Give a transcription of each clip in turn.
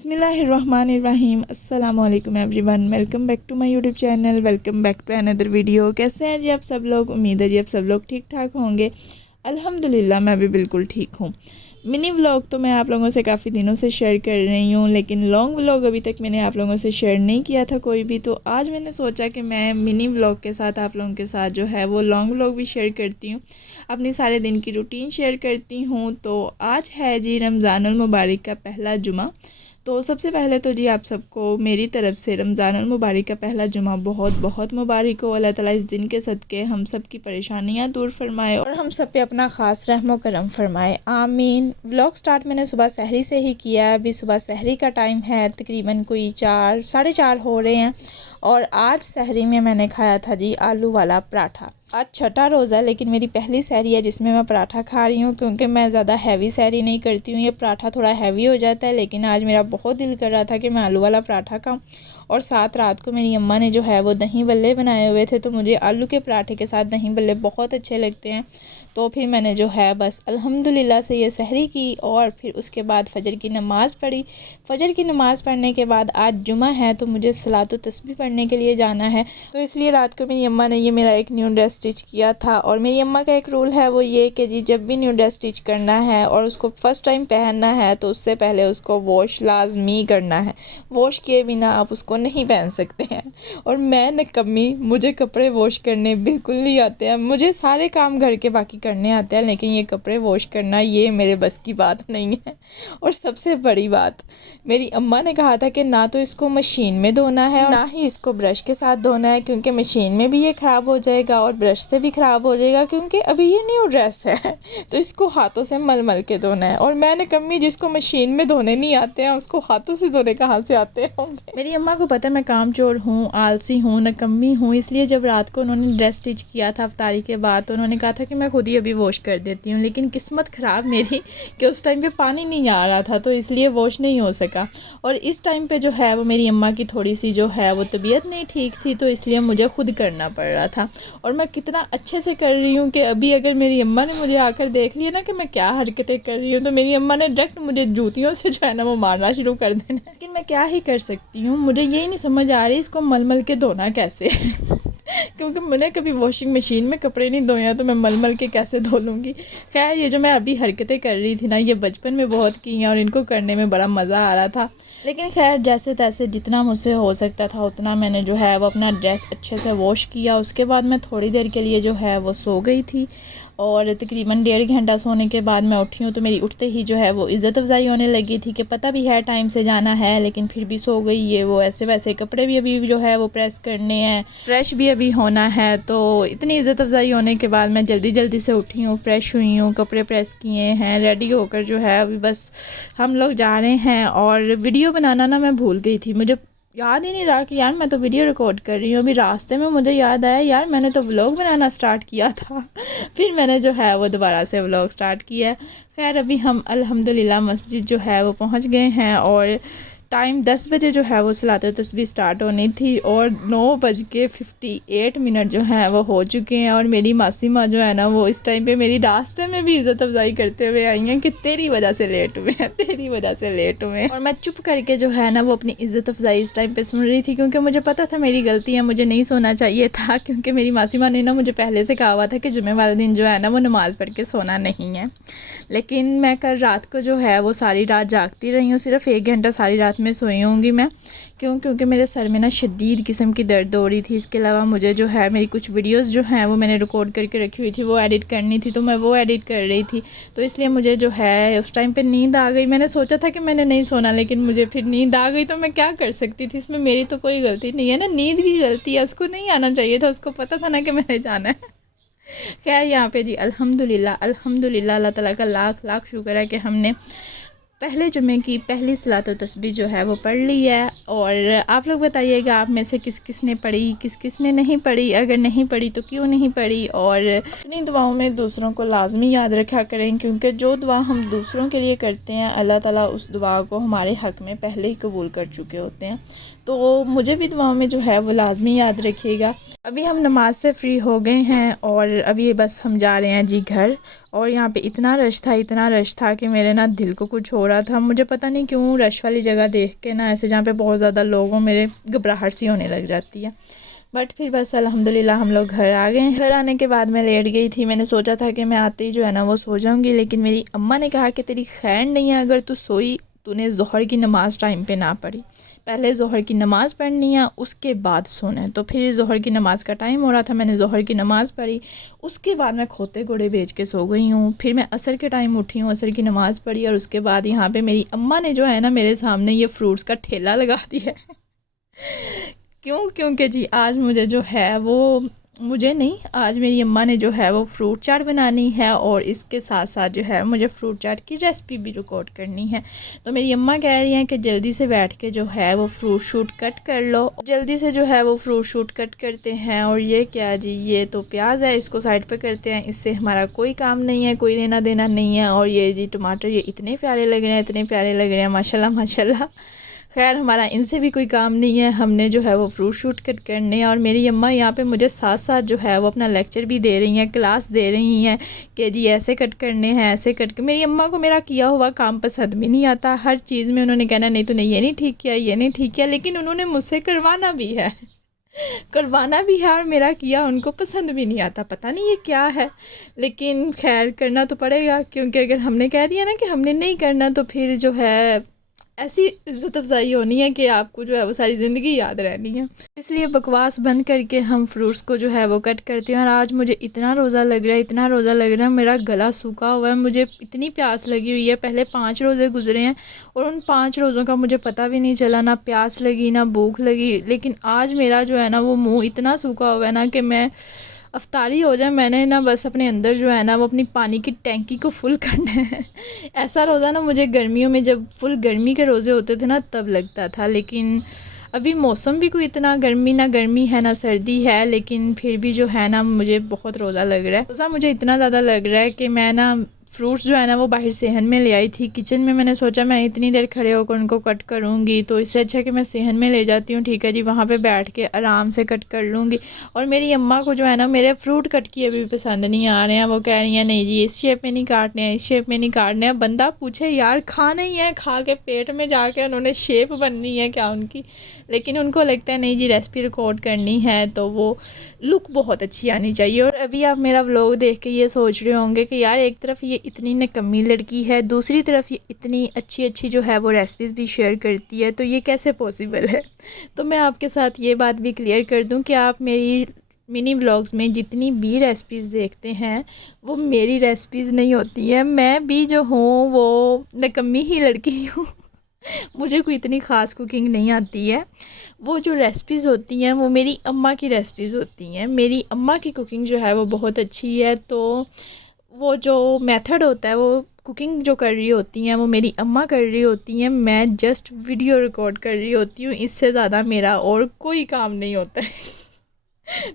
बिस्मिल्लाहिर्रहमानिर्रहीम। अस्सलामुअलैकुम everyone, welcome back to my YouTube channel, welcome back to another video. कैसे हैं जी आप सब लोग? उम्मीद है जी आप सब लोग ठीक ठाक होंगे। अल्हम्दुलिल्लाह मैं भी बिल्कुल ठीक हूँ। मिनी व्लॉग तो मैं आप लोगों से काफ़ी दिनों से शेयर कर रही हूँ, लेकिन लॉन्ग व्लॉग अभी तक मैंने आप लोगों से शेयर नहीं किया था कोई भी। तो आज मैंने सोचा कि मैं मिनी व्लॉग के साथ आप लोगों के साथ जो है वो लॉन्ग व्लॉग भी शेयर करती हूँ, अपनी सारे दिन की रूटीन शेयर करती हूँ। तो आज है जी रमज़ानुल मुबारक का पहला जुमा। तो सबसे पहले तो जी आप सबको मेरी तरफ से रमज़ानुल मुबारक का पहला जुमा बहुत बहुत मुबारक हो। अल्लाह ताला इस दिन के सदक़े हम सब की परेशानियां दूर फरमाए और हम सब पे अपना ख़ास रहम व करम फरमाए, आमीन। व्लॉग स्टार्ट मैंने सुबह सहरी से ही किया है। अभी सुबह सहरी का टाइम है, तकरीबन कोई 4 साढ़े 4 हो रहे हैं। और आज सहरी में मैंने खाया था जी आलू वाला पराठा। आज छठा रोज़ा है, लेकिन मेरी पहली सहरी है जिसमें मैं पराठा खा रही हूँ, क्योंकि मैं ज़्यादा हैवी सहरी नहीं करती हूँ। ये पराठा थोड़ा हैवी हो जाता है, लेकिन आज मेरा बहुत दिल कर रहा था कि मैं आलू वाला पराठा खाऊं। और साथ रात को मेरी अम्मा ने जो है वो दही बल्ले बनाए हुए थे, तो मुझे आलू के पराठे के साथ दही बल्ले बहुत अच्छे लगते हैं। तो फिर मैंने जो है बस अल्हम्दुलिल्लाह से ये सहरी की और फिर उसके बाद फ़जर की नमाज़ पढ़ी। फ़जर की नमाज़ पढ़ने के बाद आज जुमा है, तो मुझे सलातो तस्बीह पढ़ने के लिए जाना है। तो इसलिए रात को मेरी अम्मा ने ये मेरा एक न्यू ड्रेस स्टिच किया था। और मेरी अम्मा का एक रूल है, वो ये कि जी जब भी न्यू ड्रेस स्टिच करना है और उसको फ़र्स्ट टाइम पहनना है, तो उससे पहले उसको वॉश लाजमी करना है। वॉश किए बिना आप उसको नहीं पहन सकते हैं। और मैं निकम्मी, मुझे कपड़े वॉश करने बिल्कुल नहीं आते हैं। मुझे सारे काम घर के बाकी करने आते हैं, लेकिन ये कपड़े वॉश करना ये मेरे बस की बात नहीं है। और सबसे बड़ी बात, मेरी अम्मा ने कहा था कि ना तो इसको मशीन में धोना है और ना ही इसको ब्रश के साथ धोना है, क्योंकि मशीन में भी ये ख़राब हो जाएगा और ब्रश से भी ख़राब हो जाएगा, क्योंकि अभी ये न्यू ड्रेस है। तो इसको हाथों से मल मल के धोना है। और मैंने कम्मी, जिसको मशीन में धोने नहीं आते हैं उसको हाथों से धोने कहाँ से आते होंगे। मेरी अम्मा को पता है मैं कामचोर हूँ, आलसी हूँ, नकम्मी हूँ। इसलिए जब रात को उन्होंने ड्रेस स्टिच किया था इफ्तारी के बाद, तो उन्होंने कहा था कि मैं खुद ही अभी वॉश कर देती हूँ। लेकिन किस्मत ख़राब मेरी कि उस टाइम पे पानी नहीं आ रहा था, तो इसलिए वॉश नहीं हो सका। और इस टाइम पे जो है वो मेरी अम्मा की थोड़ी सी जो है वो तबीयत नहीं ठीक थी, तो इसलिए मुझे खुद करना पड़ रहा था। और मैं कितना अच्छे से कर रही हूँ कि अभी अगर मेरी अम्मा ने मुझे आकर देख लिया ना कि मैं क्या हरकतें कर रही हूँ, तो मेरी अम्मा ने डायरेक्ट मुझे जूतियों से जो है ना वो मारना शुरू कर देना। लेकिन मैं क्या ही कर सकती हूँ, मुझे यही नहीं समझ आ रही इसको मल मल के धोना कैसे। क्योंकि मैंने कभी वॉशिंग मशीन में कपड़े नहीं धोए हैं, तो मैं मल मल के कैसे धो लूँगी। खैर, ये जो मैं अभी हरकतें कर रही थी ना, ये बचपन में बहुत की हैं और इनको करने में बड़ा मज़ा आ रहा था। लेकिन खैर, जैसे तैसे जितना मुझसे हो सकता था उतना मैंने जो है वो अपना ड्रेस अच्छे से वॉश किया। उसके बाद मैं थोड़ी देर के लिए जो है वो सो गई थी। और तकरीबन 1.5 घंटा सोने के बाद मैं उठी हूँ, तो मेरी उठते ही जो है वो इज़्ज़त अफ़ज़ाई होने लगी थी कि पता भी है टाइम से जाना है, लेकिन फिर भी सो गई। ये वो ऐसे वैसे कपड़े भी अभी जो है वो प्रेस करने हैं, फ्रेश भी अभी होना है। तो इतनी इज़्ज़त अफ़ज़ाई होने के बाद मैं जल्दी जल्दी से उठी हूँ, फ्रेश हुई हूँ, कपड़े प्रेस किए हैं, रेडी होकर जो है अभी बस हम लोग जा रहे हैं। और वीडियो बनाना ना मैं भूल गई थी, मुझे याद ही नहीं रहा कि यार मैं तो वीडियो रिकॉर्ड कर रही हूँ। अभी रास्ते में मुझे याद आया, यार मैंने तो व्लॉग बनाना स्टार्ट किया था। फिर मैंने जो है वो दोबारा से व्लॉग स्टार्ट किया। खैर, अभी हम अल्हम्दुलिल्लाह मस्जिद जो है वो पहुँच गए हैं और टाइम 10 बजे जो है वो सलात तस्बीह स्टार्ट होनी थी और 9:58 जो है वो हो चुके हैं। और मेरी मासी माँ जो है ना वो इस टाइम पे मेरी रास्ते में भी इज़्ज़त अफ़ज़ाई करते हुए आई हैं कि तेरी वजह से लेट हुए हैं, तेरी वजह से लेट हुए हैं। और मैं चुप करके जो है ना वो अपनी इज़्ज़त अफ़ज़ाई इस टाइम पे सुन रही थी, क्योंकि मुझे पता था मेरी गलती है, मुझे नहीं सोना चाहिए था। क्योंकि मेरी मासी माँ ने ना मुझे पहले से कहा हुआ था कि जुमे वाले दिन जो है ना वो नमाज़ पढ़ के सोना नहीं है। लेकिन मैं कल रात को जो है वो सारी रात जागती रही हूँ, सिर्फ 1 घंटा सारी रात में सोई होंगी मैं। क्योंकि मेरे सर में ना शदीद किस्म की दर्द हो रही थी। इसके अलावा मुझे जो है मेरी कुछ वीडियोस जो हैं वो मैंने रिकॉर्ड करके रखी हुई थी, वो एडिट करनी थी, तो मैं वो एडिट कर रही थी। तो इसलिए मुझे जो है उस टाइम पे नींद आ गई। मैंने सोचा था कि मैंने नहीं सोना, लेकिन मुझे फिर नींद आ गई। तो मैं क्या कर सकती थी, इसमें मेरी तो कोई गलती नहीं है ना, नींद की गलती है। उसको नहीं आना चाहिए था, उसको पता था ना कि मैंने जाना है। खैर, यहाँ पे जी अल्हम्दुलिल्लाह अल्हम्दुलिल्लाह, अल्लाह ताला का लाख लाख शुक्र है कि हमने पहले जुमे की पहली सलात व तस्बीह जो है वो पढ़ ली है। और आप लोग बताइएगा आप में से किस किस ने पढ़ी, किस किस ने नहीं पढ़ी, अगर नहीं पढ़ी तो क्यों नहीं पढ़ी। और अपनी दुआओं में दूसरों को लाजमी याद रखा करें, क्योंकि जो दुआ हम दूसरों के लिए करते हैं अल्लाह ताला उस दुआ को हमारे हक़ में पहले ही कबूल कर चुके होते हैं। तो मुझे भी दुआओं में जो है वो लाजमी याद रखिएगा। अभी हम नमाज से फ़्री हो गए हैं और अभी बस हम जा रहे हैं जी घर। और यहाँ पे इतना रश था कि मेरे ना दिल को कुछ हो रहा था। मुझे पता नहीं क्यों रश वाली जगह देख के ना ऐसे जहाँ पे बहुत ज़्यादा लोग हों मेरे घबराहट सी होने लग जाती है। बट फिर बस अल्हम्दुलिल्लाह हम लोग घर आ गए। घर आने के बाद मैं लेट गई थी। मैंने सोचा था कि मैं आते ही जो है ना वो सो जाऊँगी, लेकिन मेरी अम्मा ने कहा कि तेरी खैर नहीं है अगर तू सोई, तूने ज़ोहर की नमाज़ टाइम पे ना पढ़ी, पहले ज़ोहर की नमाज़ पढ़नी है उसके बाद सोना है। तो फिर ज़ोहर की नमाज़ का टाइम हो रहा था, मैंने ज़ोहर की नमाज़ पढ़ी, उसके बाद मैं खोते घोड़े भेज के सो गई हूँ। फिर मैं असर के टाइम उठी हूँ, असर की नमाज़ पढ़ी और उसके बाद यहाँ पे मेरी अम्मा ने जो है ना मेरे सामने ये फ्रूट्स का ठेला लगा दिया है। क्योंकि जी आज मुझे जो है वो मुझे नहीं, आज मेरी अम्मा ने जो है वो फ्रूट चाट बनानी है और इसके साथ साथ जो है मुझे फ्रूट चाट की रेसिपी भी रिकॉर्ड करनी है। तो मेरी अम्मा कह रही हैं कि जल्दी से बैठ के जो है वो फ्रूट शूट कट कर लो। जल्दी से जो है वो फ्रूट शूट कट करते हैं। और ये क्या जी, ये तो प्याज है, इसको साइड पे करते हैं, इससे हमारा कोई काम नहीं है, कोई लेना देना नहीं है। और ये जी टमाटर, ये इतने प्यारे लग रहे हैं, इतने प्यारे लग रहे हैं, माशाल्लाह माशाल्लाह। खैर हमारा इनसे भी कोई काम नहीं है, हमने जो है वो फ्रूट शूट कट करने हैं। और मेरी अम्मा यहाँ पे मुझे साथ साथ जो है वो अपना लेक्चर भी दे रही हैं, क्लास दे रही हैं कि जी ऐसे कट करने हैं, ऐसे कट कर। मेरी अम्मा को मेरा किया हुआ काम पसंद भी नहीं आता। हर चीज़ में उन्होंने कहना नहीं तूने ये नहीं ठीक किया, ये नहीं ठीक किया, लेकिन उन्होंने मुझसे करवाना भी है करवाना भी है और मेरा किया उनको पसंद भी नहीं आता। पता नहीं ये क्या है, लेकिन खैर करना तो पड़ेगा, क्योंकि अगर हमने कह दिया ना कि हमने नहीं करना तो फिर जो है ऐसी इज़्ज़त अफजाई होनी है कि आपको जो है वो सारी ज़िंदगी याद रहनी है। इसलिए बकवास बंद करके हम फ्रूट्स को जो है वो कट करते हैं। और आज मुझे इतना रोज़ा लग रहा है, इतना रोज़ा लग रहा है, मेरा गला सूखा हुआ है, मुझे इतनी प्यास लगी हुई है। पहले 5 रोज़े गुजरे हैं और उन 5 रोज़ों का मुझे पता भी नहीं चला, ना प्यास लगी ना भूख लगी। लेकिन आज मेरा जो है ना वो मुँह इतना सूखा हुआ है ना कि मैं अफ्तारी हो जाए, मैंने ना बस अपने अंदर जो है ना वो अपनी पानी की टैंकी को फुल करना है। ऐसा रोज़ा ना मुझे गर्मियों में जब फुल गर्मी के रोज़े होते थे ना तब लगता था, लेकिन अभी मौसम भी कोई इतना गर्मी ना गर्मी है ना सर्दी है, लेकिन फिर भी जो है ना मुझे बहुत रोज़ा लग रहा है। रोज़ा मुझे इतना ज़्यादा लग रहा है कि मैं ना फ्रूट्स जो है ना वो बाहर सेहन में ले आई थी। किचन में मैंने सोचा मैं इतनी देर खड़े होकर उनको कट करूँगी, तो इससे अच्छा कि मैं सेहन में ले जाती हूँ, ठीक है जी, वहाँ पे बैठ के आराम से कट कर लूँगी। और मेरी अम्मा को जो है ना मेरे फ्रूट कट किए अभी पसंद नहीं आ रहे हैं। वो कह रही हैं नहीं जी इस शेप में नहीं काटने हैं, इस शेप में नहीं काटने हैं। बंदा पूछे यार खाना ही है, खा के पेट में जाके उन्होंने शेप बननी है क्या उनकी, लेकिन उनको लगता है नहीं जी रेसिपी रिकॉर्ड करनी है तो वो लुक बहुत अच्छी आनी चाहिए। और अभी आप मेरा व्लॉग देख के ये सोच रहे होंगे कि यार एक तरफ ये इतनी निकम्मी लड़की है, दूसरी तरफ ये इतनी अच्छी अच्छी जो है वो रेसिपीज़ भी शेयर करती है, तो ये कैसे पॉसिबल है। तो मैं आपके साथ ये बात भी क्लियर कर दूं कि आप मेरी मिनी व्लॉग्स में जितनी भी रेसिपीज़ देखते हैं वो मेरी रेसिपीज़ नहीं होती है। मैं भी जो हूँ वो निकम्मी ही लड़की हूँ। मुझे कोई इतनी ख़ास कुकिंग नहीं आती है। वो जो रेसिपीज़ होती हैं वो मेरी अम्मा की रेसिपीज़ होती हैं। मेरी अम्मा की कुकिंग जो है वो बहुत अच्छी है, तो वो जो मेथड होता है वो कुकिंग जो कर रही होती हैं वो मेरी अम्मा कर रही होती हैं, मैं जस्ट वीडियो रिकॉर्ड कर रही होती हूँ। इससे ज़्यादा मेरा और कोई काम नहीं होता है।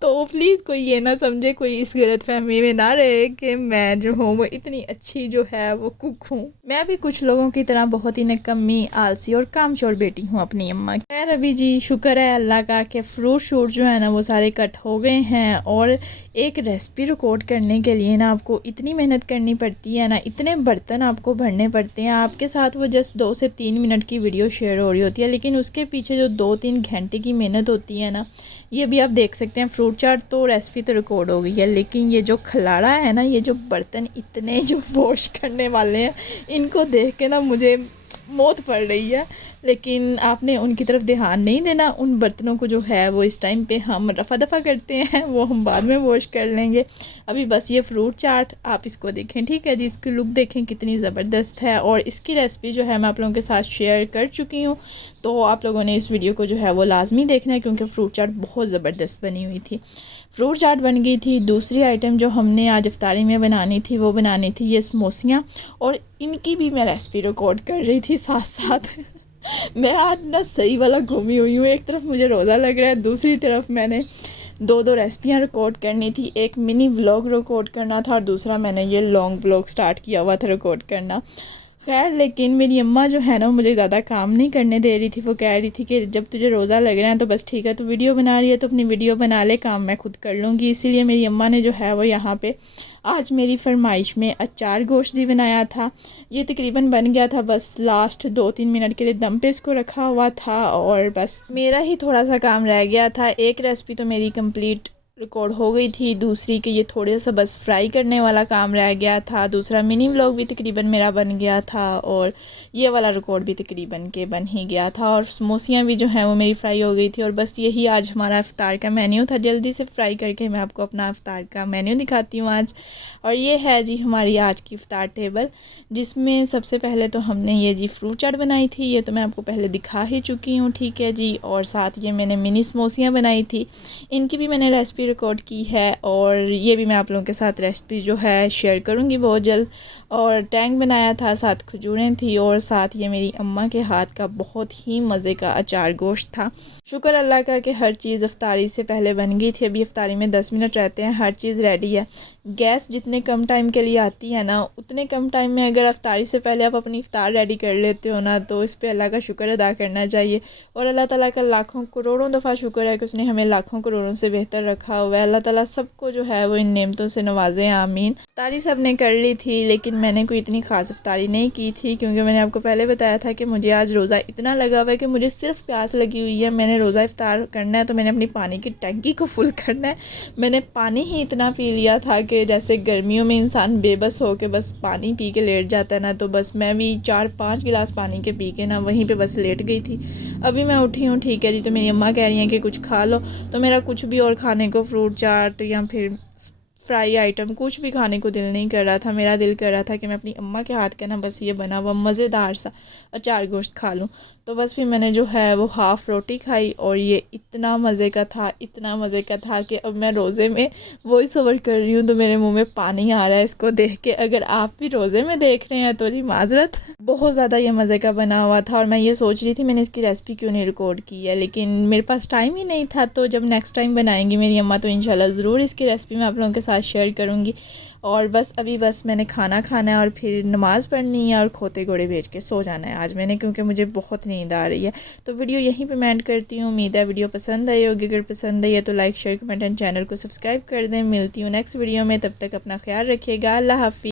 तो प्लीज़ कोई ये ना समझे, कोई इस गलत फहमी में ना रहे कि मैं जो हूँ वो इतनी अच्छी जो है वो कुक हूँ। मैं भी कुछ लोगों की तरह बहुत ही निकम्मी, आलसी और कामचोर बेटी हूँ अपनी अम्मा की। खैर अभी जी शुक्र है अल्लाह का कि फ्रूट शूट जो है ना वो सारे कट हो गए हैं। और एक रेसिपी रिकॉर्ड करने के लिए ना आपको इतनी मेहनत करनी पड़ती है ना, इतने बर्तन आपको भरने पड़ते हैं। आपके साथ वो जस्ट 2 से 3 मिनट की वीडियो शेयर हो रही होती है, लेकिन उसके पीछे जो 2-3 घंटे की मेहनत होती है ना, ये भी आप देख सकते हैं। फ्रूट चाट तो रेसिपी तो रिकॉर्ड हो गई है, लेकिन ये जो खलाड़ा है ना, ये जो बर्तन इतने जो वॉश करने वाले हैं, इनको देख के ना मुझे मौत पड़ रही है। लेकिन आपने उनकी तरफ ध्यान नहीं देना। उन बर्तनों को जो है वो इस टाइम पे हम रफ़ा दफ़ा करते हैं, वो हम बाद में वॉश कर लेंगे। अभी बस ये फ्रूट चाट आप इसको देखें, ठीक है जी, इसकी लुक देखें कितनी ज़बरदस्त है। और इसकी रेसिपी जो है मैं आप लोगों के साथ शेयर कर चुकी हूँ, तो आप लोगों ने इस वीडियो को जो है वो लाजमी देखना है, क्योंकि फ्रूट चाट बहुत ज़बरदस्त बनी हुई थी। फ्रूट चाट बन गई थी। दूसरी आइटम जो हमने आज इफ्तारी में बनानी थी वो बनानी थी ये समोसियाँ, और इनकी भी मैं रेसिपी रिकॉर्ड कर रही थी साथ साथ। मैं आज ना सही वाला घूमी हुई हूँ। एक तरफ मुझे रोज़ा लग रहा है, दूसरी तरफ मैंने 2 रेसिपियाँ रिकॉर्ड करनी थी। एक मिनी व्लॉग रिकॉर्ड करना था और दूसरा मैंने ये लॉन्ग व्लॉग स्टार्ट किया हुआ था रिकॉर्ड करना। खैर लेकिन मेरी अम्मा जो है ना मुझे ज़्यादा काम नहीं करने दे रही थी। वो कह रही थी कि जब तुझे रोज़ा लग रहा है तो बस ठीक है, तो वीडियो बना रही है तो अपनी वीडियो बना ले, काम मैं खुद कर लूँगी। इसीलिए मेरी अम्मा ने जो है वो यहाँ पे आज मेरी फरमाइश में अचार गोश्त भी बनाया था। ये तकरीबन बन गया था, बस लास्ट 2-3 मिनट के लिए दम पे इसको रखा हुआ था और बस मेरा ही थोड़ा सा काम रह गया था। एक रेसिपी तो मेरी कंप्लीट रिकॉर्ड हो गई थी, दूसरी के ये थोड़े सा बस फ्राई करने वाला काम रह गया था, दूसरा मिनी व्लॉग भी तकरीबन मेरा बन गया था और ये वाला रिकॉर्ड भी तकरीबन के बन ही गया था और समोसियाँ भी जो हैं वो मेरी फ्राई हो गई थी। और बस यही आज हमारा इफ्तार का मेन्यू था। जल्दी से फ्राई करके मैं आपको अपना इफ्तार का मेन्यू दिखाती हूँ आज। और ये है जी हमारी आज की इफ्तार टेबल, जिसमें सबसे पहले तो हमने ये जी फ्रूट चाट बनाई थी, ये तो मैं आपको पहले दिखा ही चुकी हूँ, ठीक है जी। और साथ ये मैंने मिनी समोसियाँ बनाई थी, इनकी भी मैंने रेसिपी रिकॉर्ड की है और ये भी मैं आप लोगों के साथ रेसिपी जो है शेयर करूँगी बहुत जल्द। और टैंग बनाया था, साथ खजूरें थी और साथ ये मेरी अम्मा के हाथ का बहुत ही मज़े का अचार गोश्त था। शुक्र अल्लाह का कि हर चीज़ इफ्तारी से पहले बन गई थी। अभी इफ्तारी में 10 मिनट रहते हैं, हर चीज़ रेडी है। गैस जितने कम टाइम के लिए आती है ना, उतने कम टाइम में अगर इफ्तारी से पहले आप अपनी इफ्तार रेडी कर लेते हो ना, तो इस पे अल्लाह का शुक्र अदा करना चाहिए। और अल्लाह ताला का लाखों करोड़ों दफ़ा शुक्र है कि उसने हमें लाखों करोड़ों से बेहतर रखा हुआ है। अल्लाह ताला सबको जो है वो इन नेमतों से नवाजे, आमीन। इफ्तारी सब ने कर ली थी लेकिन मैंने कोई इतनी ख़ास इफ्तारी नहीं की थी, क्योंकि मैंने आपको पहले बताया था कि मुझे आज रोज़ा इतना लगा हुआ है कि मुझे सिर्फ प्यास लगी हुई है। मैंने रोज़ा इफ्तार करना है तो मैंने अपनी पानी की टंकी को फुल करना है। मैंने पानी ही इतना पी लिया था कि जैसे गर्मियों में इंसान बेबस हो के बस पानी पी के लेट जाता है ना, तो बस मैं भी 4-5 गिलास पानी के पी के ना वहीं पे बस लेट गई थी। अभी मैं उठी हूँ, ठीक है जी। तो मेरी अम्मा कह रही हैं कि कुछ खा लो, तो मेरा कुछ भी और खाने को, फ्रूट चाट या फिर फ्राई आइटम कुछ भी खाने को दिल नहीं कर रहा था। मेरा दिल कर रहा था कि मैं अपनी अम्मा के हाथ का ना बस ये बना हुआ मज़ेदार सा अचार गोश्त खा लूँ। तो बस फिर मैंने जो है वो हाफ़ रोटी खाई और ये इतना मज़े का था, इतना मज़े का था कि अब मैं रोज़े में वॉइस ओवर कर रही हूँ तो मेरे मुंह में पानी आ रहा है इसको देख के। अगर आप भी रोज़े में देख रहे हैं तो जी माजरत। बहुत ज़्यादा ये मज़े का बना हुआ था और मैं ये सोच रही थी मैंने इसकी रेसिपी क्यों नहीं रिकॉर्ड की है, लेकिन मेरे पास टाइम ही नहीं था। तो जब नेक्स्ट टाइम बनाएंगी मेरी अम्मा तो इंशाल्लाह ज़रूर इसकी रेसिपी मैं आप लोगों के साथ शेयर करूँगी। और बस अभी बस मैंने खाना खाना है और फिर नमाज़ पढ़नी है और खोते घोड़े भेज के सो जाना है आज मैंने, क्योंकि मुझे बहुत नींद आ रही है। तो वीडियो यहीं पे मैं एंड करती हूँ। उम्मीद है वीडियो पसंद आई होगी। अगर पसंद आई है तो like share comment and channel को सब्सक्राइब कर दें। मिलती हूँ नेक्स्ट वीडियो में, तब तक अपना ख्याल रखिएगा। अल्लाह हाफ़िज़।